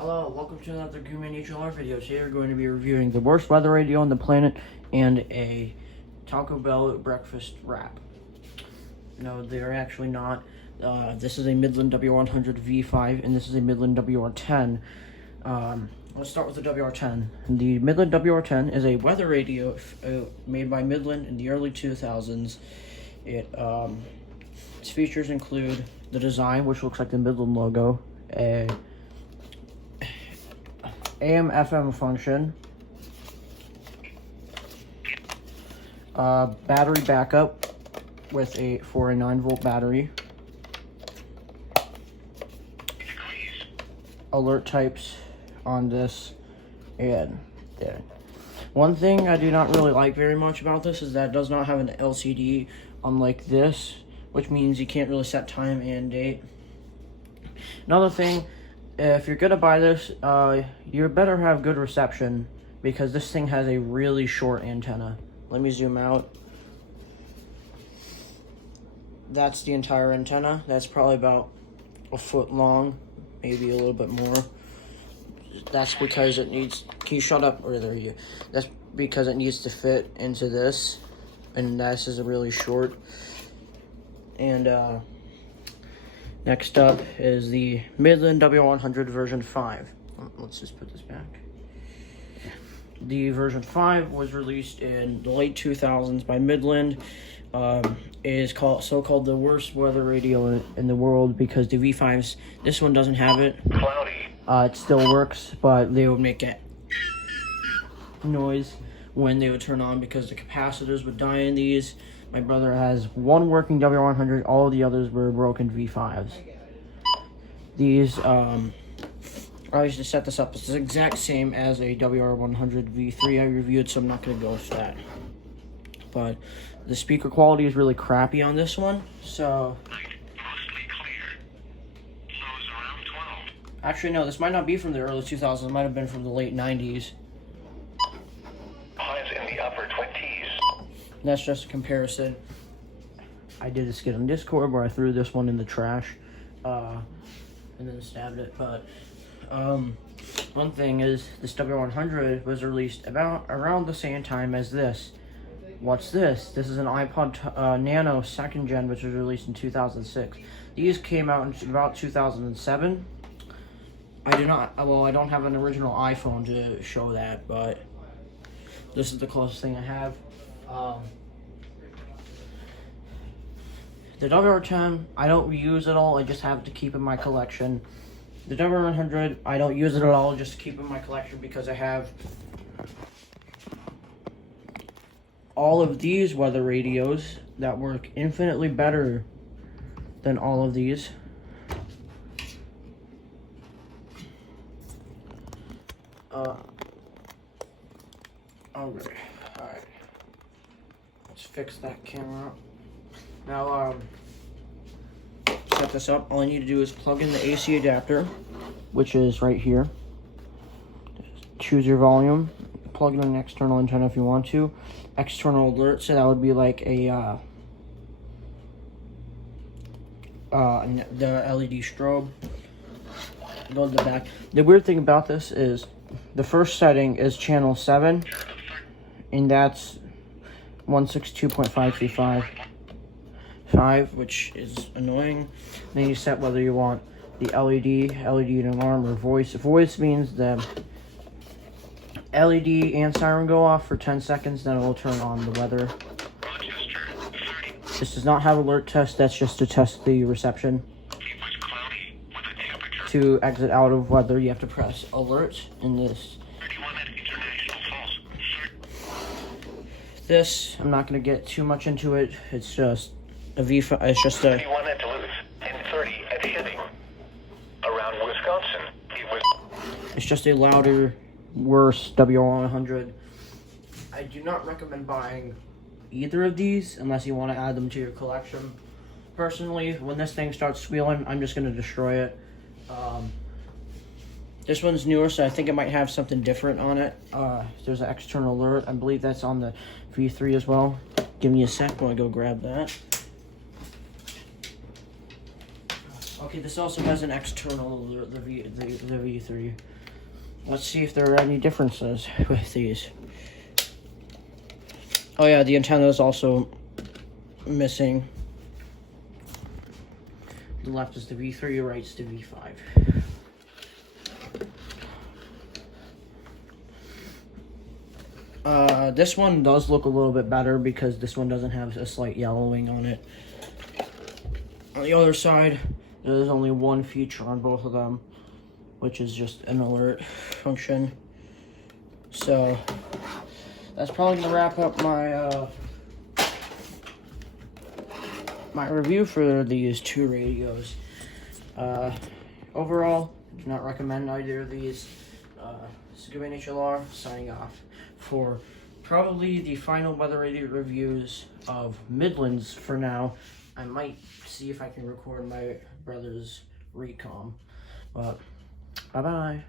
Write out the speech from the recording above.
Hello, welcome to another Goomy HLR video. Today we're going to be reviewing the worst weather radio on the planet and a Taco Bell breakfast wrap. No, they are actually not. This is a Midland WR100 V5 and this is a Midland WR10. Let's start with the WR10. The Midland WR10 is a weather radio made by Midland in the early 2000s. Its features include the design, which looks like the Midland logo, a AM/FM function, battery backup with for a 9-volt battery, alert types on this, and there. One thing I do not really like very much about this is that it does not have an LCD, unlike this, which means you can't really set time and date. Another thing, if you're gonna buy this, you better have good reception, because this thing has a really short antenna. Let me zoom out. That's the entire antenna. That's probably about a foot long, maybe a little bit more. That's because it needs, can you shut up, or there you, that's because it needs to fit into this, and this is really short. And next up is the Midland WR100 version 5. Let's just put this back. The version 5 was released in the late 2000s by Midland. It is so-called the worst weather radio in the world, because the V5s, this one doesn't have it. It still works, but they would make it noise when they would turn on because the capacitors would die in these. My brother has one working WR100, all of the others were broken V5s. These, I used to set this up. It's the exact same as a WR100 V3 I reviewed, so I'm not going to go with that. But the speaker quality is really crappy on this one, so... Actually, no, this might not be from the early 2000s. It might have been from the late 90s. Highs in the upper 20s. That's just a comparison. I did a skit on Discord where I threw this one in the trash, and then stabbed it. But one thing is, this WR100 was released around the same time as this. What's this? This is an iPod Nano 2nd Gen, which was released in 2006. These came out in about 2007. I don't have an original iPhone to show that, but this is the closest thing I have. The WR10, I don't use it all, I just have to keep in my collection. The WR100, I don't use it at all, just to keep in my collection, because I have all of these weather radios that work infinitely better than all of these. Okay, alright. Let's fix that camera up. Now, set this up. All I need to do is plug in the AC adapter, which is right here. Choose your volume. Plug in an external antenna if you want to. External alert, so that would be like a, the LED strobe. Go to the back. The weird thing about this is the first setting is channel 7, and that's 162.535, which is annoying. Then you set whether you want the LED and alarm, or voice. Voice means the LED and siren go off for 10 seconds, then it will turn on the weather. This does not have alert test, that's just to test the reception. To exit out of weather, you have to press alert in this. This, I'm not going to get too much into it. It's just a V5. It's just a. 31 at Duluth and 30 at Hibbing. Around Wisconsin, it was. It's just a louder, worse WR100. I do not recommend buying either of these unless you want to add them to your collection. Personally, when this thing starts squealing, I'm just going to destroy it. This one's newer, so I think it might have something different on it. There's an external alert. I believe that's on the V3 as well. Give me a sec while I go grab that. Okay, this also has an external alert, the V3. Let's see if there are any differences with these. Oh yeah, the antenna is also missing. The left is the V3, right is the V5. This one does look a little bit better because this one doesn't have a slight yellowing on it. On the other side, there's only one feature on both of them, which is just an alert function. So that's probably gonna wrap up my my review for these two radios. Overall, do not recommend either of these. Scuba HLR signing off for probably the final weather radio reviews of Midlands for now. I might see if I can record my brother's recom, but bye-bye.